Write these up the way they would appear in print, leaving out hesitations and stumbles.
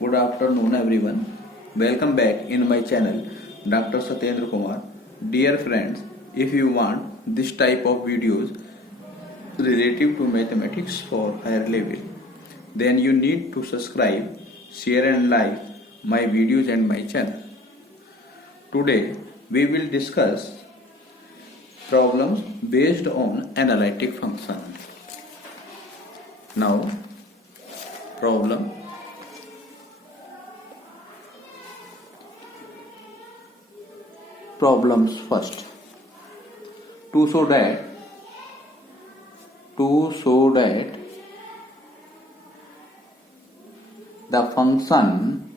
Good afternoon everyone. Welcome back in my channel Dr. Satendra. Dear friends, if you want this type of videos relative to mathematics for higher level, then you need to subscribe, share and like my videos and my channel. Today we will discuss problems based on analytic function. Now problems first. To show that the function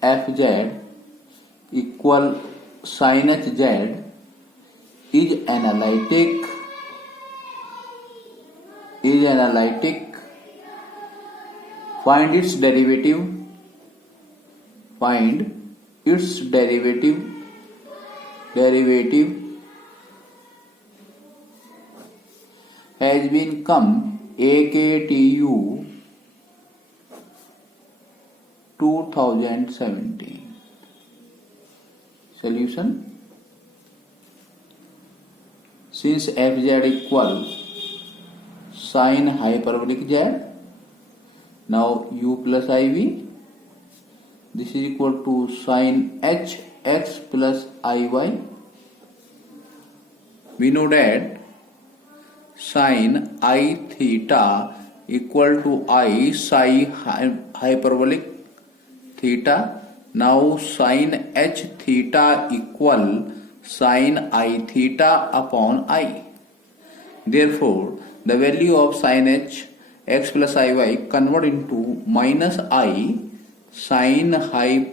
fz equal sin hz is analytic, find its derivative has been come AKTU 2017. Solution: since fz equal sin hyperbolic z, now u plus iv, this is equal to sin hx plus iy. We know that sin I theta equal to I psi hyperbolic theta. Now sin h theta equal sin I theta upon I. Therefore, the value of sin h x plus iy convert into minus I sin I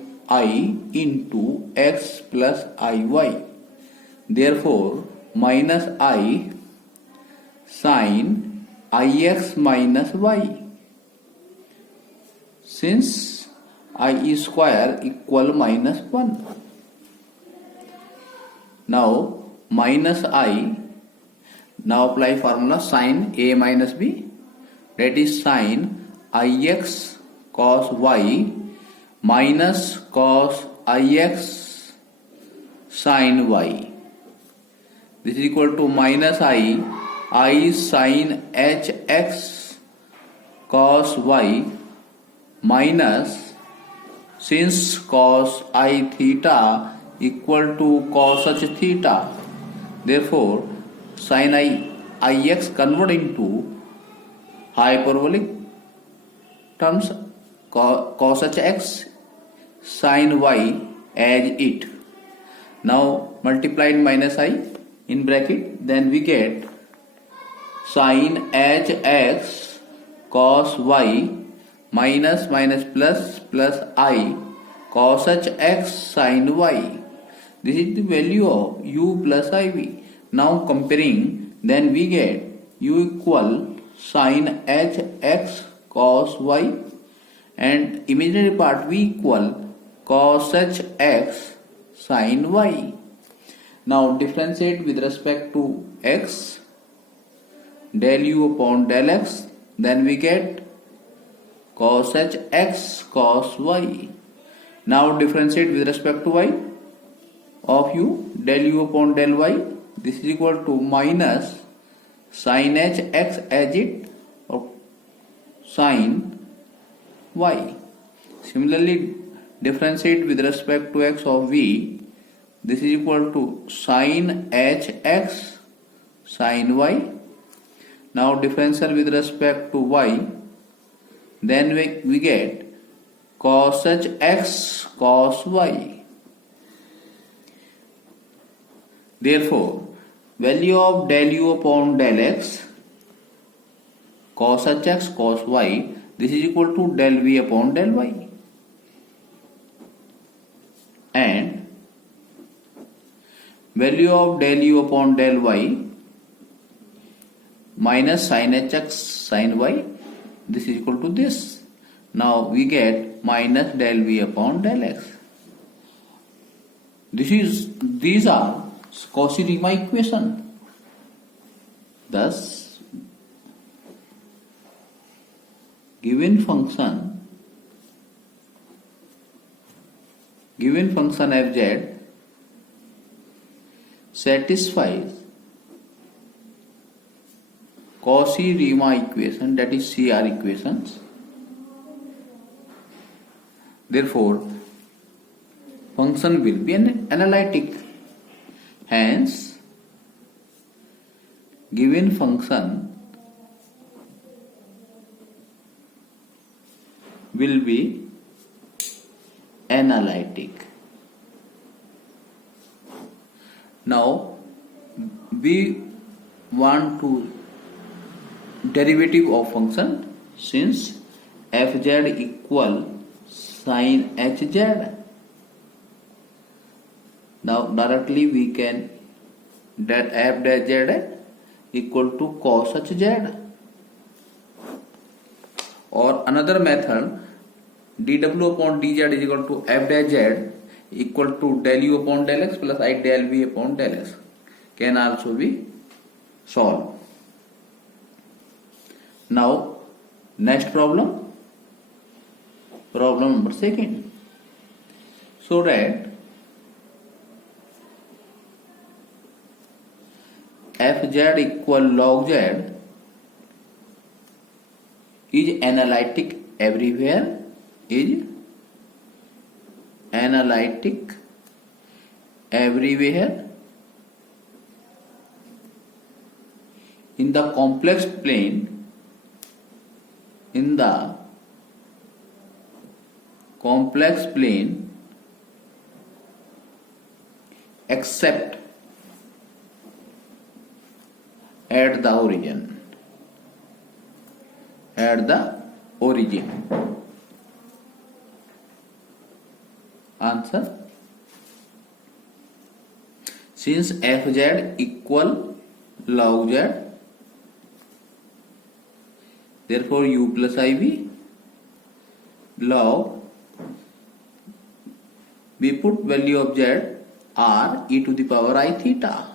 into x plus iy. Therefore, minus I sin ix minus y. Since I square equal minus 1. Now minus I. Now apply formula sin a minus b, that is sin ix cos y minus cos ix sin y. This is equal to minus I sin hx cos y minus, since cos I theta equal to cos h theta, therefore sin ix convert into hyperbolic terms cos hx sin y as it. Now multiplied minus I in bracket, then we get sin hx cos y minus plus I cos hx sin y. This is the value of u plus iv. Now comparing, then we get u equal sin hx cos y and imaginary part v equal cos hx sin y. Now differentiate with respect to x, del u upon del x, then we get cos hx cos y. Now differentiate with respect to y of u, del u upon del y, this is equal to minus sin hx as it or sin y. Similarly, differentiate with respect to x of v, this is equal to sin hx sin y. Now differential with respect to y, then we get cos hx cos y. Therefore, value of del u upon del x cos hx cos y, this is equal to del v upon del y, and value of del u upon del y minus sin hx sin y, this is equal to this. Now we get minus del v upon del x. These are Cauchy-Riemann equation. Thus given function fz satisfies Cauchy-Riemann equation, that is CR equations. Therefore, function will be an analytic. Hence, given function will be analytic. Now, we want to derivative of function, since fz equal sin hz. Now directly we can that f dash z equal to cos hz, or another method dw upon dz is equal to f dash z equal to del u upon del x plus I del v upon del x can also be solved. Now next problem number second. So that fz equal log z is analytic everywhere, is analytic everywhere in the complex plane, in the complex plane except at the origin. Answer: since fz equal log z, therefore u plus iv log, we put value of z r e to the power I theta.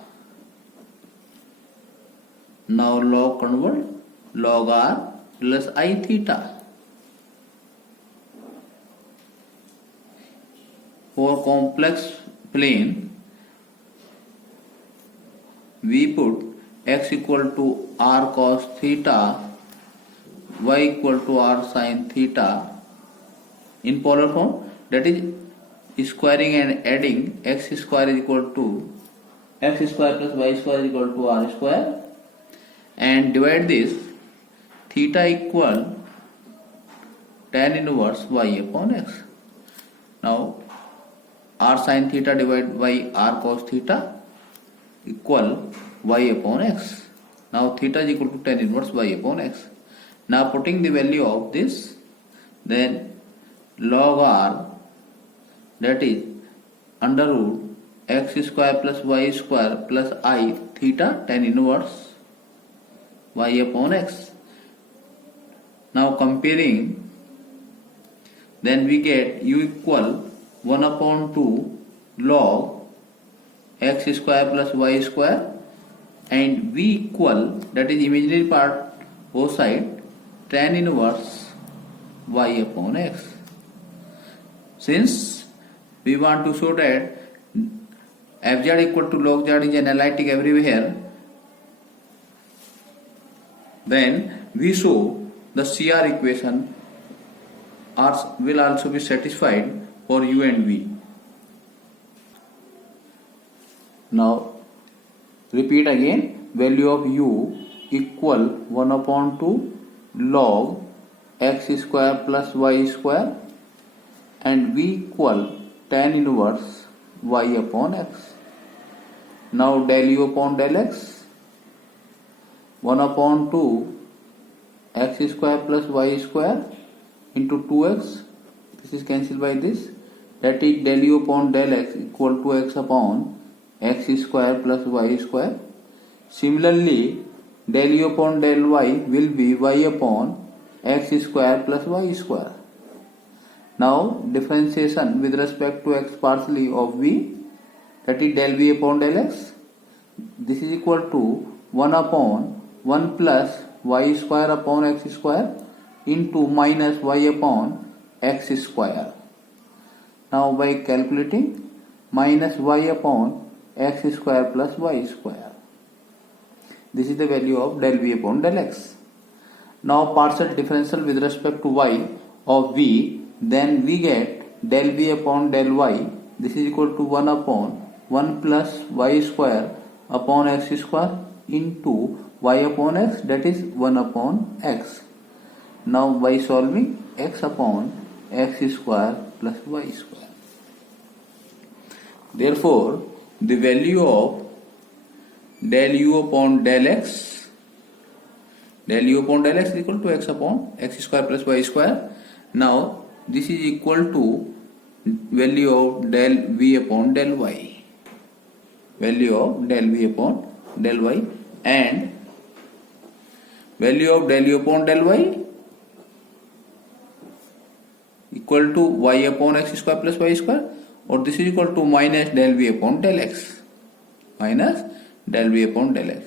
Now log convert, log r plus I theta. For complex plane, we put x equal to r cos theta, y equal to r sin theta in polar form, that is squaring and adding x square is equal to x square plus y square is equal to r square, and divide this theta equal tan inverse y upon x. Now r sin theta divided by r cos theta equal y upon x. Now theta is equal to tan inverse y upon x. Now putting the value of this, then log r, that is under root x square plus y square plus I theta tan inverse y upon x. Now comparing, then we get u equal 1 upon 2 log x square plus y square, and v equal, that is imaginary part both side, tan inverse y upon x. Since we want to show that fz equal to log z is analytic everywhere, then we show the CR equation will also be satisfied for u and v. Now repeat again, value of u equal 1 upon 2 log x square plus y square, and v equal tan inverse y upon x. Now del u upon del x, 1 upon 2 x square plus y square into 2x, this is cancelled by this, that is del u upon del x equal to x upon x square plus y square. Similarly, del u upon del y will be y upon x square plus y square. Now differentiation with respect to x partially of v, that is del v upon del x, this is equal to 1 upon 1 plus y square upon x square into minus y upon x square. Now by calculating minus y upon x square plus y square. This is the value of del v upon del x. Now partial differential with respect to y of v, then we get del v upon del y. This is equal to 1 upon 1 plus y square upon x square into y upon x, that is 1 upon x. Now by solving, x upon x square plus y square. Therefore, the value of del u upon del x is equal to x upon x square plus y square. Now this is equal to value of del v upon del y. Value of del v upon del y, and value of del u upon del y equal to y upon x square plus y square, or this is equal to minus del v upon del x. Minus del v upon del x.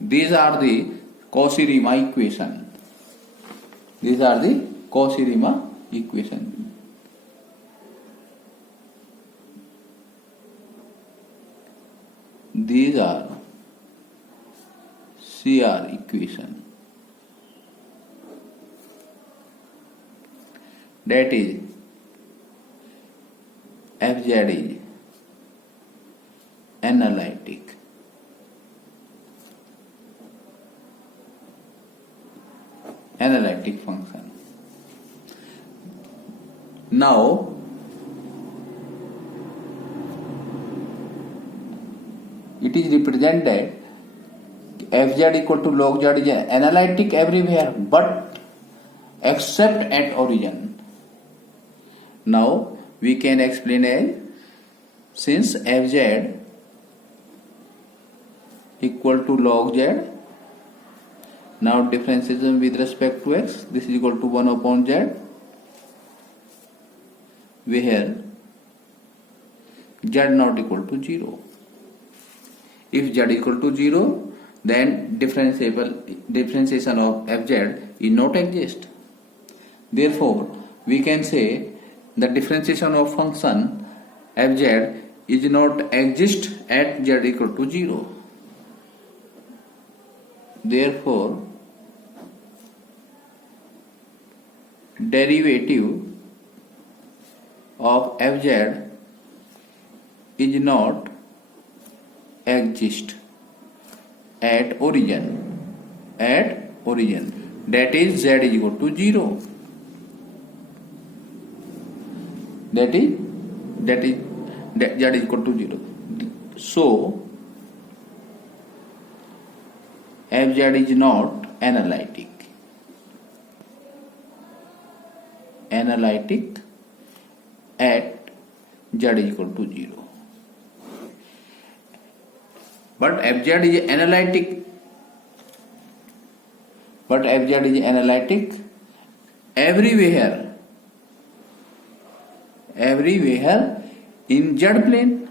These are the Cauchy-Riemann equation. These are the Cauchy-Riemann equation. These are CR equation. That is FZ is analytic. Analytic function. Now it is represented fz equal to log z is analytic everywhere but except at origin. Now we can explain as, since fz equal to log z, now differentiation with respect to x, this is equal to 1 upon z, where z not equal to 0. If z equal to 0, then differentiation of fz is not exist. Therefore, we can say the differentiation of function fz is not exist at z equal to 0. Therefore, derivative of fz is not exist at origin. That is z is equal to 0. That is z is equal to 0. So fz is not analytic. Analytic at z is equal to 0. But fz is analytic. Everywhere in z plane.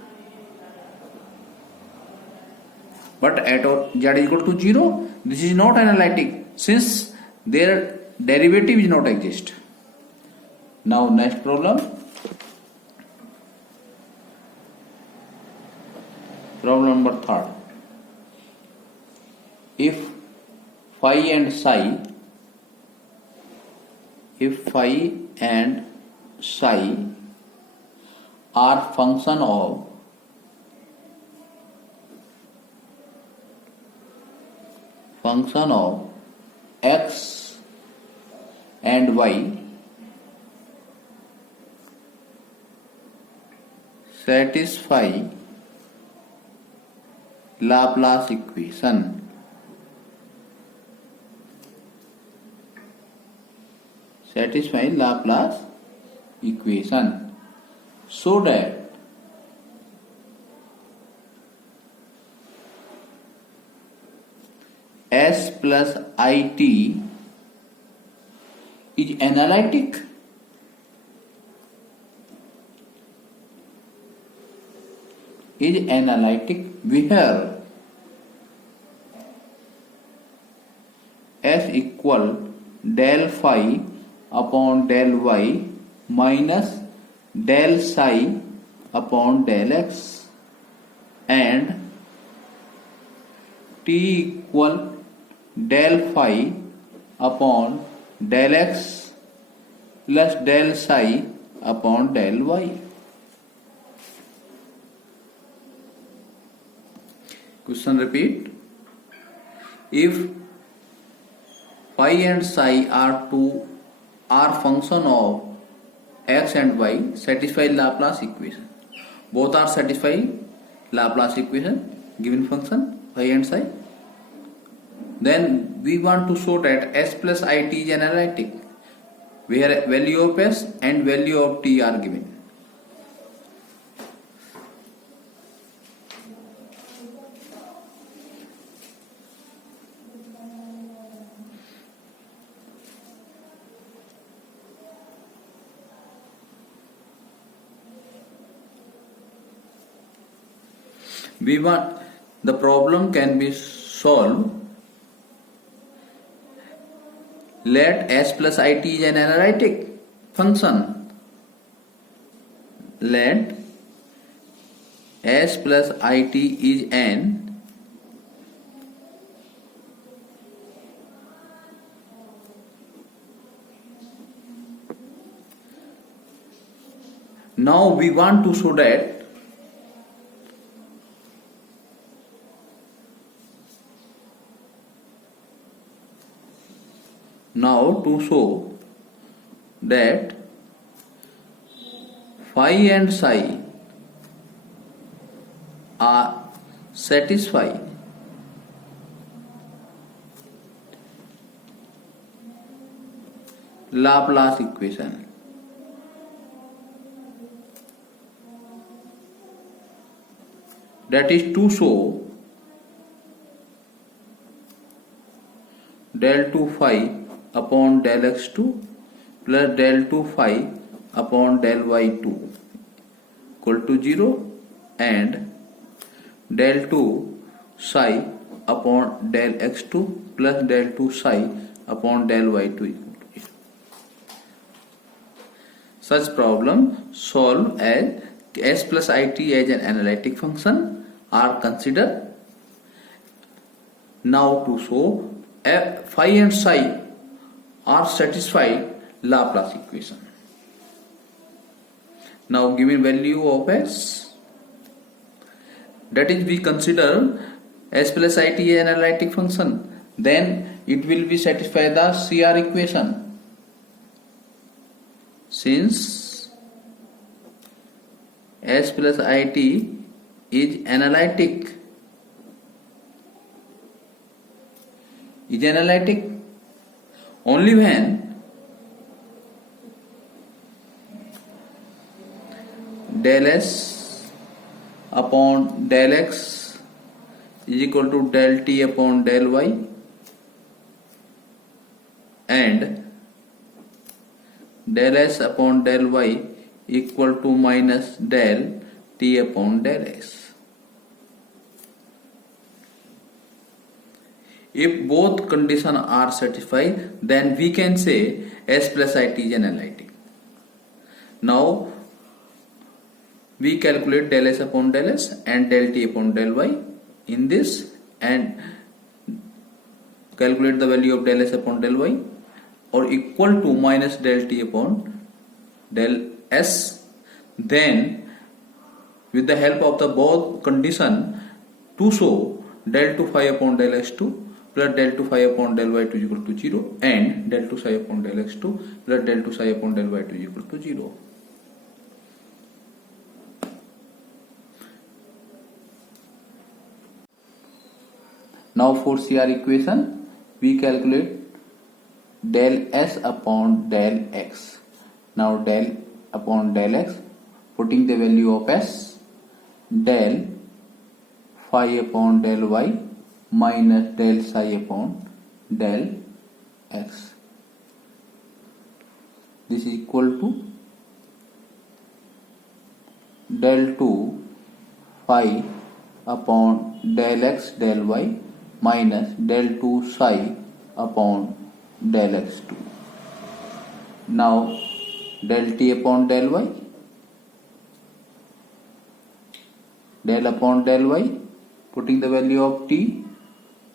But at z is equal to 0, this is not analytic since their derivative is not exist. Now next problem. Problem number 3. If phi and psi are function of x and y, satisfy Laplace equation. Satisfy Laplace equation so that S plus IT is analytic. Where f equal del phi upon del y minus del psi upon del x, and t equal del phi upon del x plus del psi upon del y. Question repeat. If phi and psi are function of x and y, satisfy Laplace equation. Both are satisfy Laplace equation given function phi and psi. Then we want to show that s plus it is analytic, where value of s and value of t are given. We want the problem can be solved. Let s plus it is an analytic function. Let s plus it is an now we want to show that phi and psi are satisfy Laplace equation. That is to show del 2 phi upon del x2 plus del 2 phi upon del y2 equal to 0, and del 2 psi upon del x2 plus del 2 psi upon del y2 equal to 0. Such problem solved as s plus it as an analytic function are considered. Now to show phi and psi are satisfied Laplace equation. Now given value of s, that is we consider s plus it as an analytic function, then it will be satisfy the CR equation. Since s plus it is analytic, only when del s upon del x is equal to del t upon del y, and del s upon del y equal to minus del t upon del x. If both conditions are satisfied, then we can say s plus it is analytic. Now we calculate del s upon del s and del t upon del y in this, and calculate the value of del s upon del y or equal to minus del t upon del s. Then with the help of the both condition to show del 2 phi upon del x2 plus del 2 phi upon del y2 is equal to 0, and del 2 psi upon del x2 plus del 2 psi upon del y2 is equal to 0. Now for CR equation, we calculate del s upon del x. Now del upon del x, putting the value of s, del phi upon del y minus del psi upon del x. This is equal to del 2 phi upon del x del y minus del 2 psi upon del x2. Now del t upon del y, del upon del y, putting the value of t,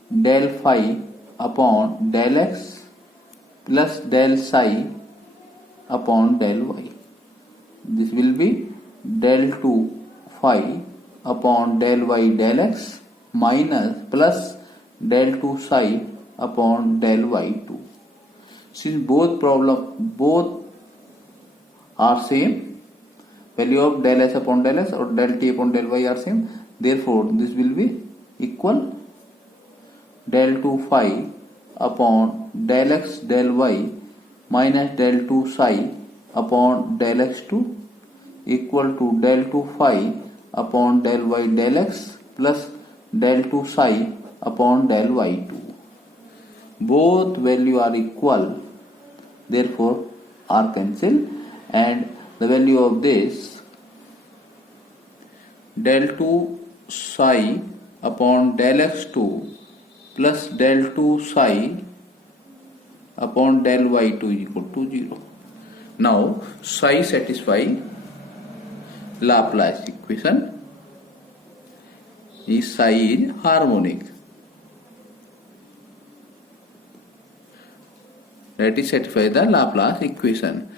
del phi upon del x plus del psi upon del y. This will be del 2 phi upon del y del x minus plus del 2 psi upon del y2. Since both are same, value of del s upon del s or del t upon del y are same, therefore this will be equal del 2 phi upon del x del y minus del 2 psi upon del x2 equal to del 2 phi upon del y del x plus del 2 psi upon del y2. Both value are equal, therefore are cancelled, and the value of this del 2 psi upon del x2 plus del 2 psi upon del y2 is equal to 0. Now psi satisfy Laplace equation. Is psi is harmonic. That is satisfy the Laplace equation.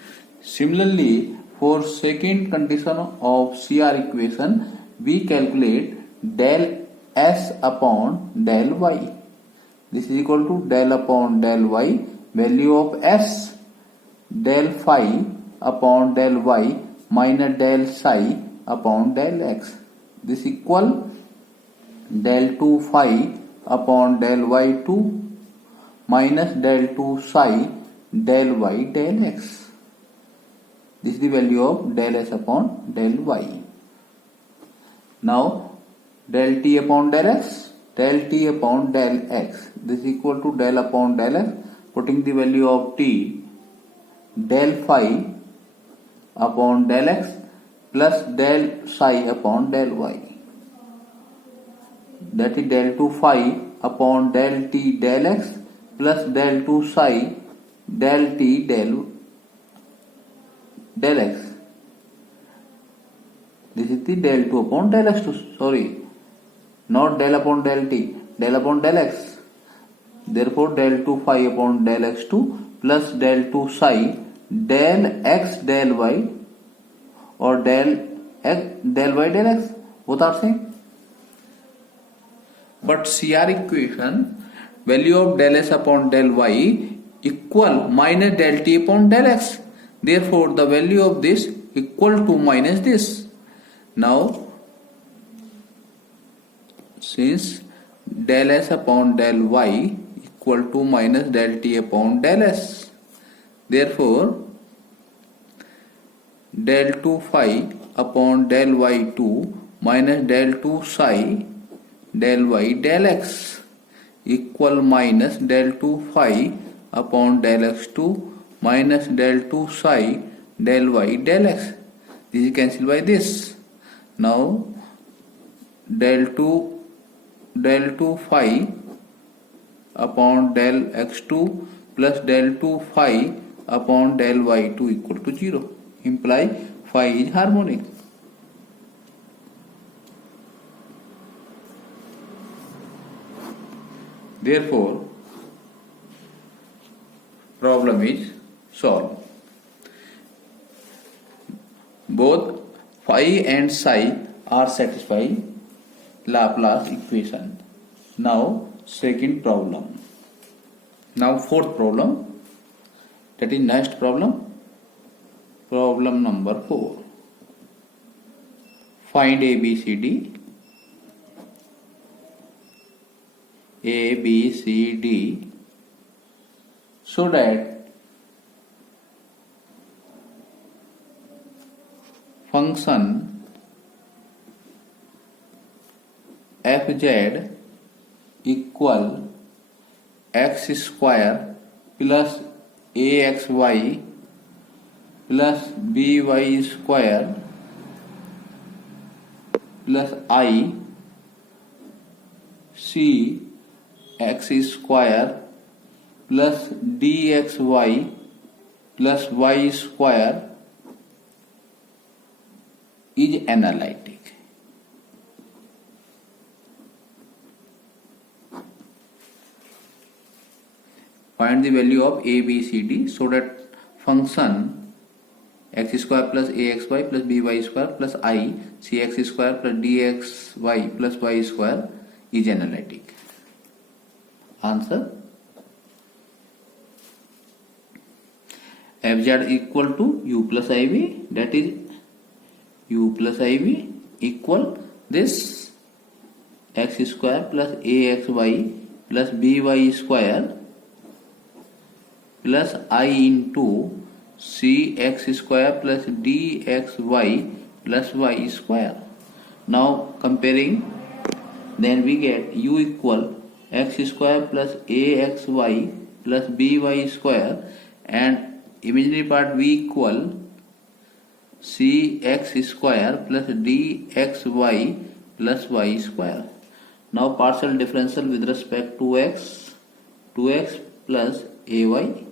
Similarly, for second condition of CR equation, we calculate del S upon del Y. This is equal to del upon del Y, value of S, del phi upon del Y minus del psi upon del X. This equal del 2 phi upon del y2 minus del 2 psi del y del x. This is the value of del s upon del y. Now del t upon del x, del t upon del x. This is equal to del upon del x, putting the value of t, del phi upon del x plus del psi upon del y. That is del 2 phi upon del t del x plus del 2 psi del t del x. This is the del 2 upon del x2, sorry, not del upon del t, del upon del x. Therefore del 2 phi upon del x2 plus del 2 psi del x del y or del y del x, both are same. But CR equation, value of del s upon del y equal minus del t upon del x. Therefore the value of this equal to minus this. Now since del s upon del y equal to minus del t upon del s, therefore del 2 phi upon del y2 minus del 2 psi del y del x equal minus del 2 phi upon del x2 minus del 2 psi del y del x. This is cancelled by this. Now del 2 phi upon del x2 plus del 2 phi upon del y2 equal to 0. Imply phi is harmonic. Therefore, problem is solved. Both phi and psi are satisfy Laplace equation. Now second problem. Now fourth problem, that is next problem. Problem number 4. Find ABCD so that function fz equal x square plus axy plus by square plus I c x square plus dxy plus y square is analytic. Find the value of a, b, c, d so that function x square plus axy plus by square plus I cx square plus dxy plus y square is analytic. Answer: fz equal to u plus iv, that is u plus iv equal this x square plus axy plus by square plus I into cx square plus dxy plus y square. Now comparing, then we get u equal x square plus axy plus by square, and imaginary part v equal cx square plus dxy plus y square. Now partial differential with respect to x, 2x plus ay.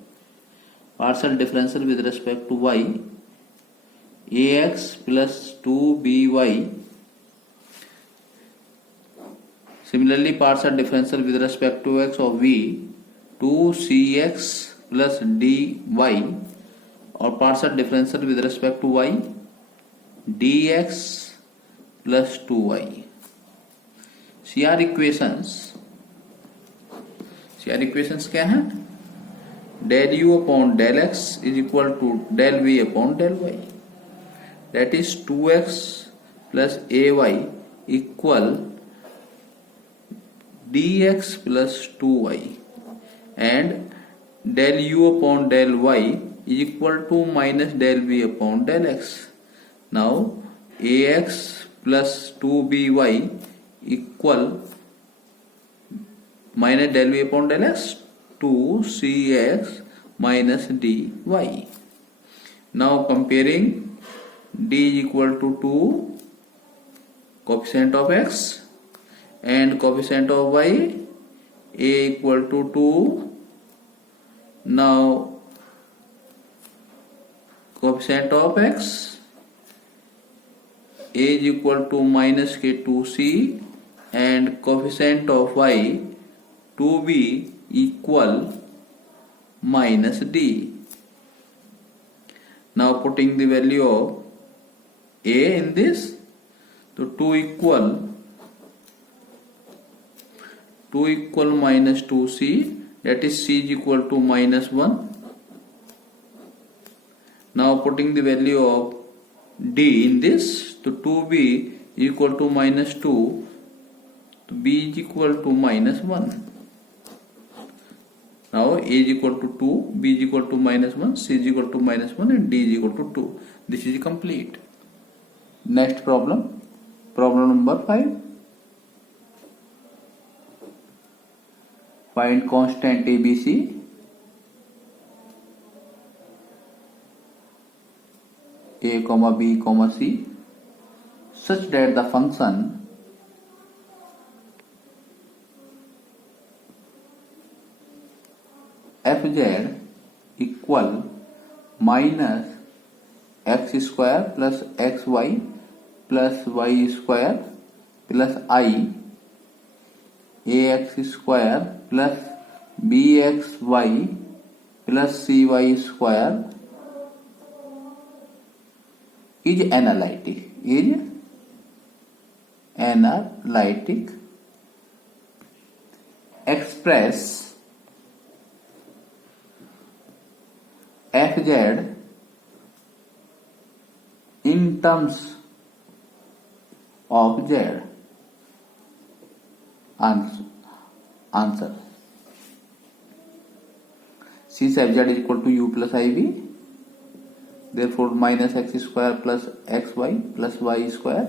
Partial differential with respect to y, ax plus 2by. Similarly, partial differential with respect to x of v, 2cx plus dy, or partial differential with respect to y, dx plus 2y. CR equations क्या हैं? Del u upon del x is equal to del v upon del y. That is 2x plus ay equal dx plus 2y, and del u upon del y is equal to minus del v upon del x. Now ax plus 2by equal minus del v upon del x, 2cx minus dy. Now comparing, d is equal to 2 coefficient of x and coefficient of y, a equal to 2. Now coefficient of x, a is equal to minus k2c, and coefficient of y, 2b equal minus d. Now putting the value of a in this, so 2 equal minus 2c, that is c is equal to minus 1. Now putting the value of d in this, so 2b equal to minus 2, so b is equal to minus 1. Now a is equal to 2, b is equal to minus 1, c is equal to minus 1, and d is equal to 2. This is complete. Next problem, problem number 5. Find constant ABC a, b, c such that the function fz equal minus x square plus xy plus y square plus I ax square plus bxy plus cy square is analytic. Express fz in terms of z. Answer. Since fz is equal to u plus iv, therefore minus x square plus xy plus y square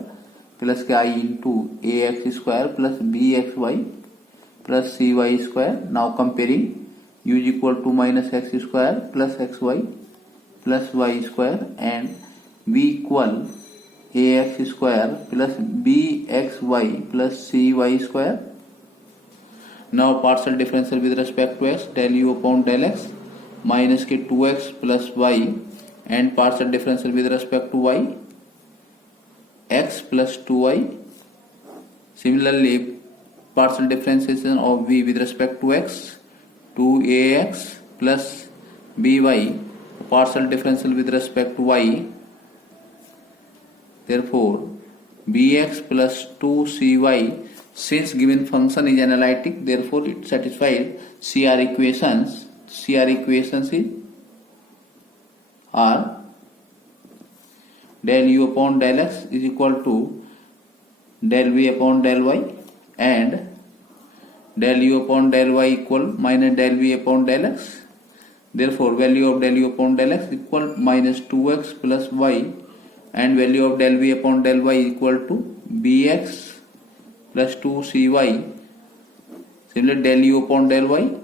plus ki into ax square plus bxy plus cy square. Now comparing, u is equal to minus x square plus xy plus y square, and v equal ax square plus bxy plus cy square. Now partial differential with respect to x, del u upon del x minus के 2x plus y, and partial differential with respect to y, x plus 2y. Similarly, partial differentiation of v with respect to x, 2ax plus by, partial differential with respect to y, therefore bx plus 2cy. Since given function is analytic, therefore it satisfies CR equations. CR equations are del u upon del x is equal to del v upon del y, and del u upon del y equal minus del v upon del x. Therefore value of del u upon del x equal minus 2x plus y, and value of del v upon del y equal to bx plus 2cy. Similarly, del u upon del y,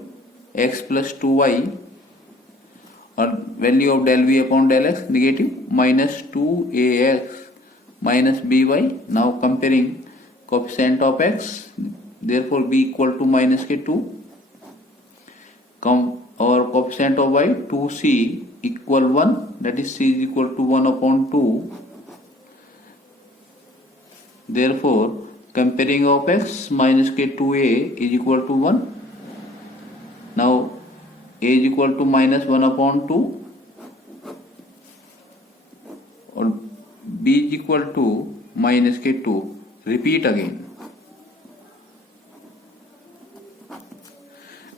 x plus 2y, or value of del v upon del x negative minus 2ax minus by. Now comparing coefficient of x, therefore b equal to minus k 2. Our coefficient of y, 2c equal 1, that is c is equal to 1 upon 2. Therefore comparing of x, minus k2a is equal to 1. Now a is equal to minus 1 upon 2, or b is equal to minus k2. Repeat again.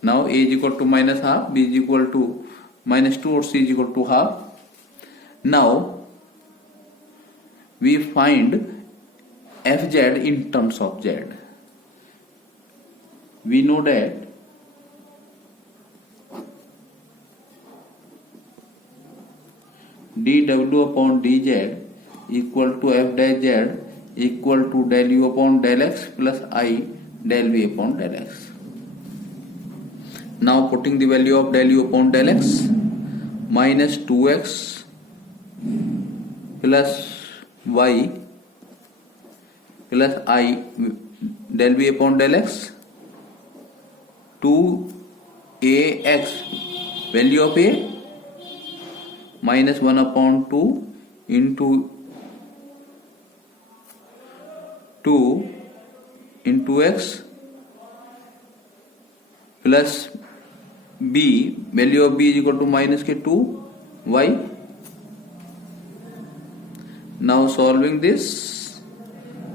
Now a is equal to minus half, b is equal to minus 2, or c is equal to half. Now we find fz in terms of z. We know that dw upon dz equal to f dash z equal to del u upon del x plus I del v upon del x. Now putting the value of del u upon del x, minus 2x plus y plus I del v upon del x, 2ax, value of a minus 1 upon 2 into 2 into x plus b, value of b is equal to minus k 2 y. Now solving this,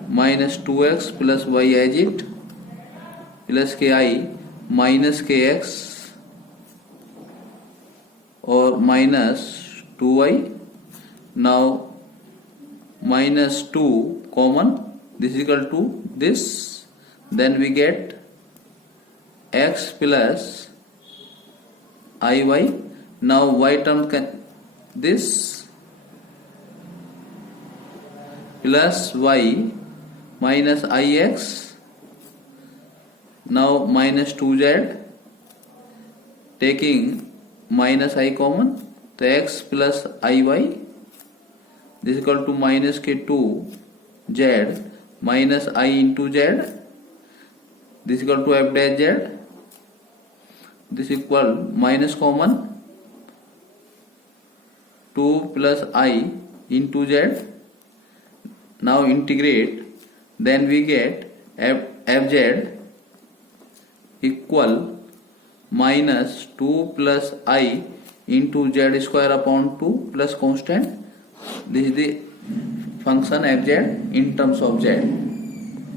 minus 2x plus y as it, plus ki minus kx, or minus 2y. Now minus 2 common, this is equal to this, then we get x plus iy. Now y term can this plus y minus ix. Now minus 2z, taking minus I common, so x plus iy, this is equal to minus k2 z minus I into z, this is equal to f dash z, this equal minus common 2 plus I into z. Now integrate, then we get fz equal minus 2 plus I into z square upon 2 plus constant. This is the function fz in terms of z.